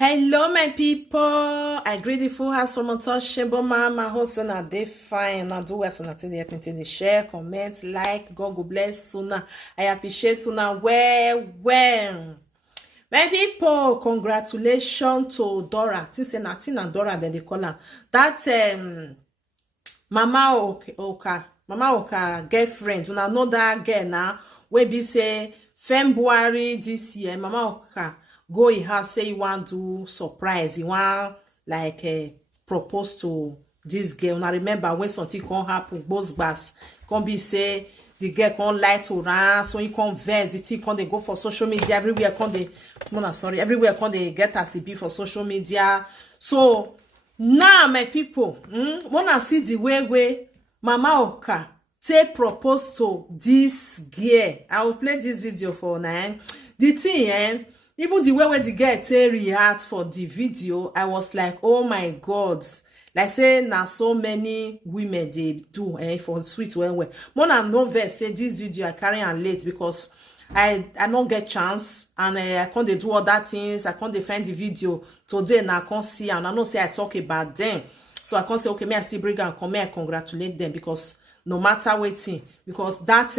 Hello, my people. I greet the full house from untouchable mama. Host na dey fine. Now do well so till the help to share, comment, like. God go bless una. I appreciate una well. My people, congratulations to Dora. This is Natina Dora, then they call her. That Mama Oka girlfriend. Una know that girl now. We be say February this year. Mama Oka go in house say you want to surprise. You want like propose to this girl. Now remember when something can happen, both bars can be say the girl can't lie to run, so you can't vex the thing. Can they go for social media everywhere? Can they? No, sorry, everywhere can they get a CP for social media? So now, my people, wanna see the way Mama Oka take propose to this girl. I will play this video for now. The thing, even the way the girl take react for the video, I was like, oh my God. Like say, now so many women they do for sweet well. More than no vex say this video I carry on late because I don't get chance and I can't do other things. I can't find the video today and I can't see and I don't say I talk about them. So I can't say okay, may I still bring and come here and congratulate them because no matter waiting, because that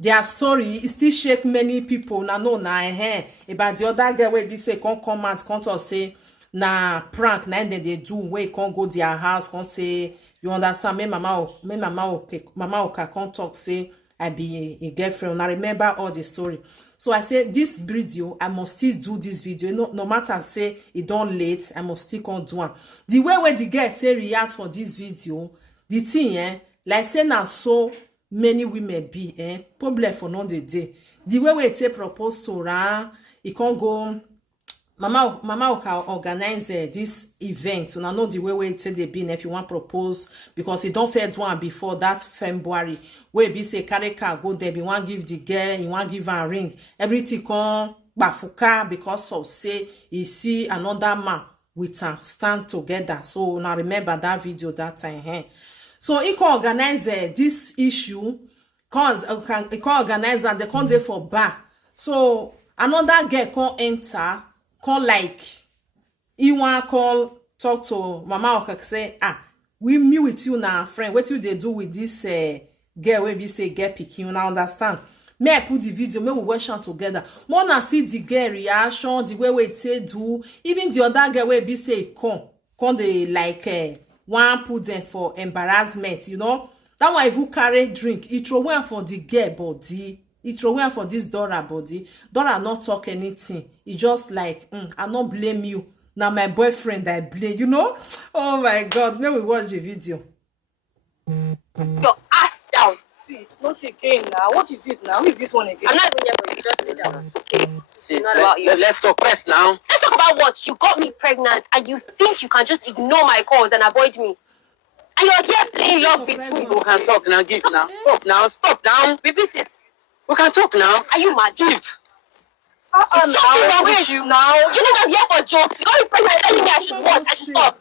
their story is still shake many people. Now no about the other girl where be say can't come out, can't talk say na prank na then they do where can't go their house, can't say you understand me mama okay can't talk say I be a girlfriend. I remember all the story. So I said this video, I must still do this video. No matter say it don't late, I must still can't do one. The way where the girl say react for this video, the thing, like say now so many women be problem for non the day. The way where it propose to her, it can't go. Mama Oka organize this event. So I know the way it they been if you want propose because it don't fair one before that February where be say carry car go there, you want give the girl, you want give her a ring, everything come bafuka because of say you see another man with her stand together. So now remember that video that time. So he can organize this issue, cause he can organize and they come there for bar. So another girl can enter. Call like you want call talk to Mama Oka say we meet with you now friend what you they do with this girl where we say get picking you now understand may I put the video may we watch them together wanna see the girl reaction the way we say do even the other girl where we say come they like one put them for embarrassment you know that one if you carry drink it throw one for the girl body. It throw away for this Dora body. Dora not talk anything. He just like, I not blame you. Now my boyfriend I blame, you know? Oh my God, may we watch the video. Your ass down. See, not again now. What is it now? Who is this one again? I'm not even here for you. Just sit down. Okay. See, Not about you. let's talk first now. Let's talk about what? You got me pregnant and you think you can just ignore my calls and avoid me. And you're here playing love with me. We can talk now, gift now. Stop now. Repeat it. We can talk now. Are you mad? Gift. Something wrong with you now. You know I'm here for jokes. You got me pregnant telling me I should what? I should stop.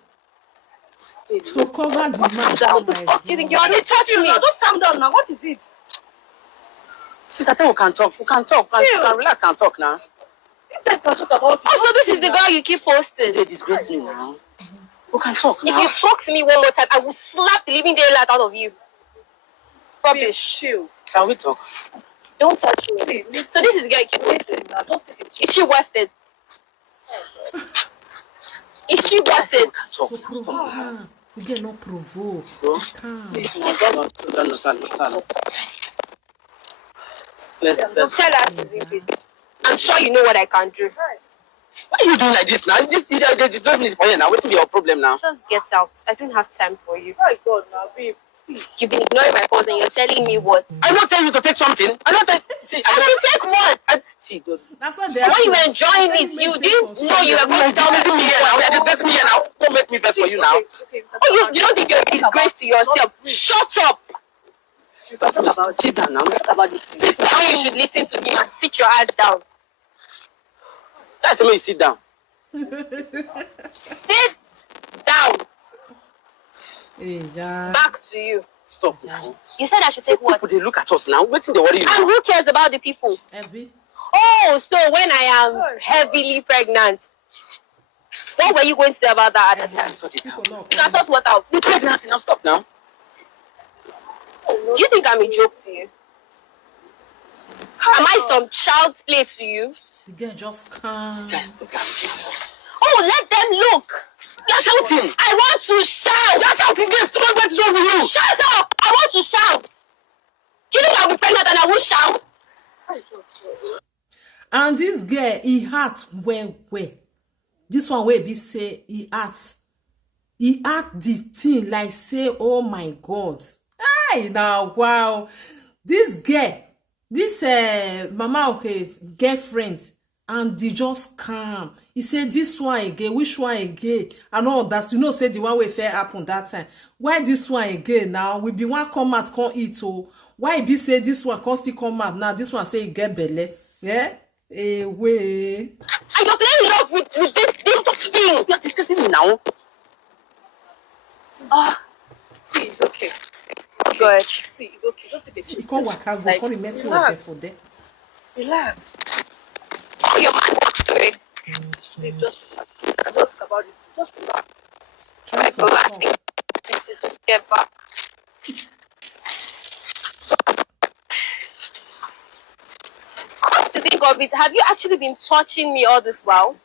To cover the man. What the fuck do you think you're gonna touch me? Just calm down now. What is it? I said we can talk. We can talk. We can relax and talk now. Let's not talk about it. Also, this is the girl you keep posting. They disgrace me now. We can talk If now. you talk to me one more time, I will slap the living daylight out of you. Rubbish. Chill. Can we talk? Don't touch me. So this is the girl you keep posting. Listen now. Just take a chill. Is she worth it? Is she worth it? Talk. To provoke her. You get not provoke. So, let's Tell her to leave it. I'm sure you know what I can do. Why are you doing like this now? They disgrace me for you now. What's your problem now? Just get out. I don't have time for you. My God now, babe. See. You've been ignoring my calls and you're telling me what? I'm not telling you to take something. I'm not telling. See, I should take what? see, dude. That's what they When you were enjoying it, you didn't know you were going to tell me Disgracing me here now. You're disgracing me here now. Don't make me best for you now. Okay. Oh, you don't think you're a disgrace to yourself? Shut up! Sit down now. About this. Sit down. You should listen to me and sit your ass down. Try to make you sit down. Sit down. Hey, John. Back to you. Stop now. You said I should take what? People, they look at us now. What's in the worry you And now? who cares about the people? Abby. Oh, so when I am heavily pregnant, What were you going to say about that at the time? Sort it out. People not You can coming. sort what out. The pregnancy now. Stop now. Do you think I'm a joke to you? Am I some child's play to you? The girl just come. Guys, look at Jesus. Oh, let them look. You're shouting. I want to shout. You're shouting. Yes, what is wrong with you? Shut up! I want to shout. Do you think I'll be pregnant and I will shout? And this girl, he heart well. This one wey be say he heart the thing like say, oh my God. Hey, now wow. This girl, this mama okay girlfriend, and they just calm. He said this one again, which one again, and all that. You know, say the one wey fair happen that time. Why this one again now? We be one come out, come eat. Oh, why be say this one come still come out now? This one say he get belle. Yeah. Way. And you're playing love with this thing. You're discussing me now. See, it's okay. Good. See, it's okay. Don't take a He chip. can't work out, go, Like, can't remember to relax. there for there. Relax. Oh, your man walks away. Please, just think about it. Just relax. Try to Relaxing. talk. Just get back. Come to think of it, have you actually been touching me all this while?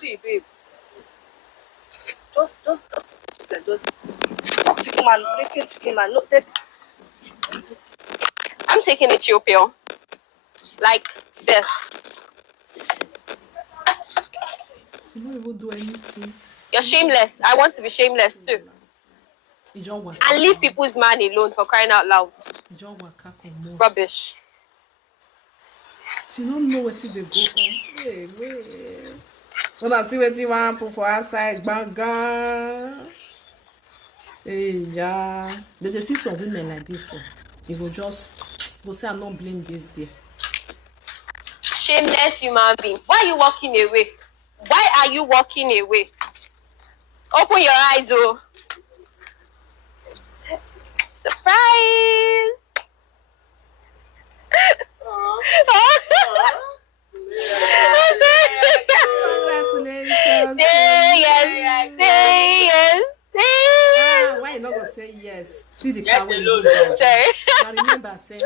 See, babe. Just talk to him and listen to him and not that. I'm taking a chill pill. Like this. She don't even do anything. You're shameless. I want to be shameless too. He just work. And leave people's man alone, for crying out loud. He just work out comot. Rubbish. She don't know wetin dey go on. Hey, wait. Una see wetin wan happen for outside gbanga. Hey, yeah. They see some women like this one. You go just go say I don't blame this girl. Shameless human being. Why are you walking away? Why are you walking away? Open your eyes, oh. Surprise! Congratulations. Say yes, say yes, say yes. Why you not gonna say yes? See the Yes, car wey hello, you go. Sorry. Now remember say.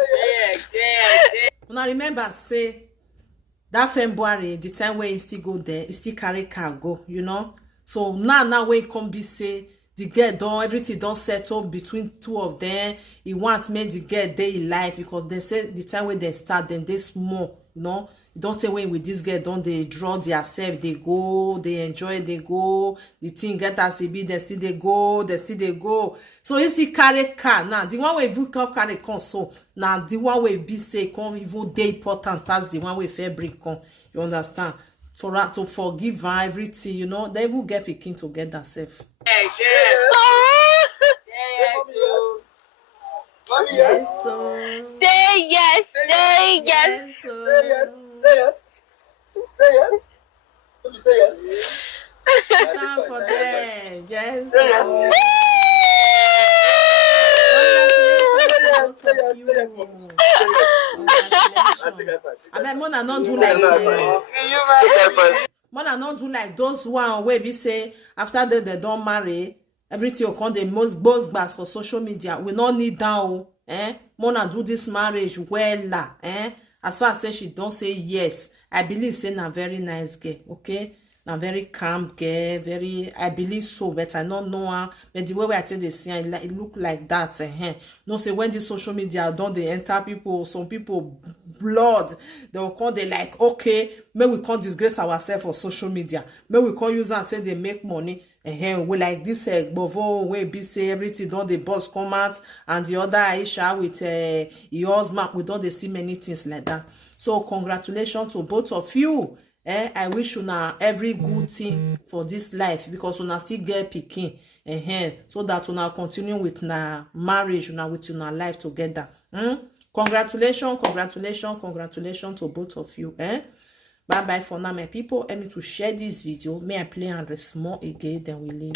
Yeah. Now remember say that February, the time when he still go there, he still carry car go, you know. So now when he come be say the girl done everything don't settle between two of them. He wants make the girl day in life because they say the time when they start then they small, you know. Don't say when with this girl don't they draw themselves, they go, they enjoy, they go, the thing get as it be, they still they go. So he still carry car now. The one way you carry console now, the one way be say come even day important pass the one way fair bring come. You understand? For her to forgive her everything, you know, they will get picking to get themselves. Yes, so. Say yes, say yes. So. Say yes. Say yes. Let me say yes. Time for them. Yes, Say yes. so. Congratulations to both of you. Congratulations. I bet Mona not do like Mona not do like those one where we say after they don't marry, everything will come the most boss bass for social media. We not need down. Mona do this marriage well. As far as say she don't say yes, I believe say na very nice girl, okay? Na very calm girl, very, I believe so, but I don't know her. But the way I tell the see it look like that. No say when the social media don't they enter people, some people blood, they will come, they like, okay, may we can't disgrace ourselves on social media. May we can't use it until they make money. We like this Bovo wey be say everything don the boss come out, and the other Aisha with yours map, we don't see many things like that. So congratulations to both of you. I wish you now every good thing for this life because una still get pikin. So that una continue with na marriage, una with una life together. Congratulations to both of you. Bye bye for now, my people. Help me to share this video. May I play and small again, then we leave.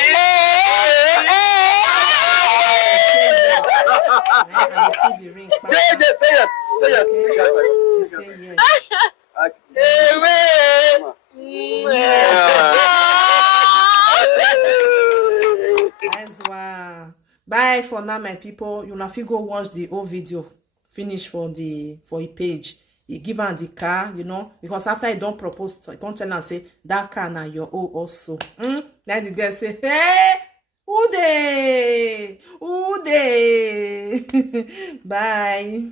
And put the ring back. Say yes. She say yes. Amen. Yeah. Wow. Bye for now, my people. You fit go watch the whole video. Finish for a page. You give her the car, because after you don't propose, you don't tell her, say, that car now your own also. Then the girl say, hey, who dey? Who dey? Bye.